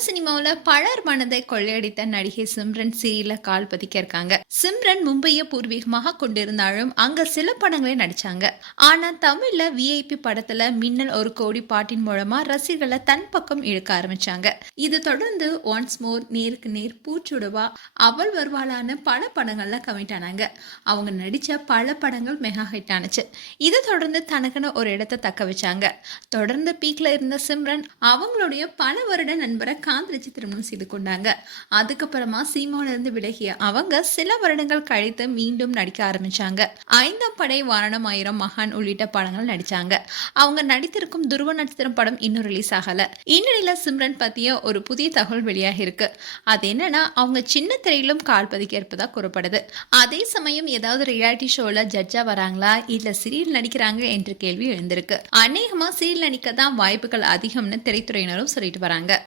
தமிழ் சினிமாவில் பலர் மனதை கொள்ளையடித்த நடிகை சிம்ரன் சீரியல கால் பதிக்க இருக்காங்க சிம்ரன் மும்பையை பூர்வீகமாக கொண்டிருந்தாலும் அங்க சில படங்களே நடிச்சாங்க. ஆனா தமிழ்ல விஐபி படத்துல மின்னல் ஒரு கோடி பாட்டின் மூலமா ரசிகர்களை தன் பக்கம் இழுக்க ஆரம்பிச்சாங்க. இது தொடர்ந்து ஒன்ஸ் மோர் நேருக்கு நேர் பூச்சுடுவா அவள் வருவாளான பல படங்கள்ல கமிட் ஆனாங்க. அவங்க நடிச்ச பல படங்கள் மெகா ஹிட் ஆனுச்சு. இதை தொடர்ந்து தனக்குன்னு ஒரு இடத்தை தக்க வச்சாங்க. தொடர்ந்து பீக்ல இருந்த சிம்ரன் அவங்களுடைய பல வருட நண்பரை காதலிச்சு திருமணம் செய்து கொண்டாங்க. அதுக்கப்புறமா சீமாவில இருந்து விலகிய அவங்க சில வருடங்கள் கழித்து மீண்டும் நடிக்க ஆரம்பிச்சாங்க. ஐந்தாம் படை வாரணம் ஆயிரம் மகான் உள்ளிட்ட படங்கள் நடிச்சாங்க. அவங்க நடித்திருக்கும் துருவ நட்சத்திரம் படம் இன்னும் ரிலீஸ் ஆகல. இந்நிலையில சிம்ரன் பத்திய ஒரு புதிய தகவல் வெளியாகி இருக்கு அது என்னன்னா அவங்க சின்ன திரையிலும் கால் பதிக்க இருப்பதா கூறப்படுது. அதே சமயம் ஏதாவது ரியாலிட்டி ஷோல ஜட்ஜா வராங்களா இல்ல சீரியல் நடிக்கிறாங்க என்ற கேள்வி எழுந்திருக்கு. அநேகமா சீரியல் நடிக்க தான் வாய்ப்புகள் அதிகம்னு திரைத்துறையினரும் சொல்லிட்டு வராங்க.